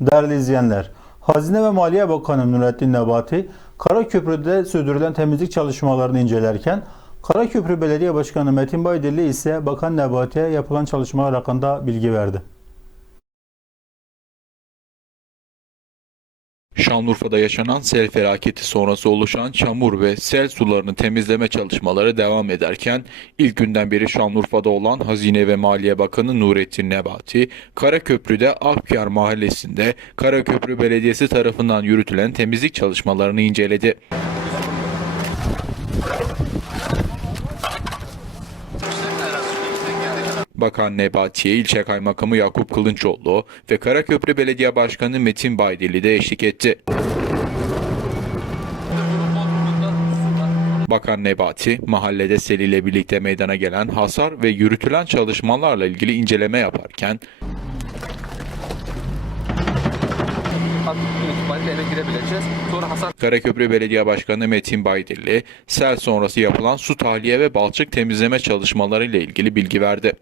Değerli izleyenler, Hazine ve Maliye Bakanı Nurettin Nebati, Karaköprü'de sürdürülen temizlik çalışmalarını incelerken, Karaköprü Belediye Başkanı Metin Baydilli ise Bakan Nebati'ye yapılan çalışmalar hakkında bilgi verdi. Şanlıurfa'da yaşanan sel felaketi sonrası oluşan çamur ve sel sularını temizleme çalışmaları devam ederken ilk günden beri Şanlıurfa'da olan Hazine ve Maliye Bakanı Nurettin Nebati, Karaköprü'de Akyar Mahallesi'nde Karaköprü Belediyesi tarafından yürütülen temizlik çalışmalarını inceledi. Bakan Nebati'ye ilçe kaymakamı Yakup Kılınçoğlu ve Karaköprü Belediye Başkanı Metin Baydili de eşlik etti. Bakan Nebati, mahallede sel ile birlikte meydana gelen hasar ve yürütülen çalışmalarla ilgili inceleme yaparken, eve girebileceğiz. Karaköprü Belediye Başkanı Metin Baydilli, sel sonrası yapılan su tahliye ve balçık temizleme çalışmaları ile ilgili bilgi verdi.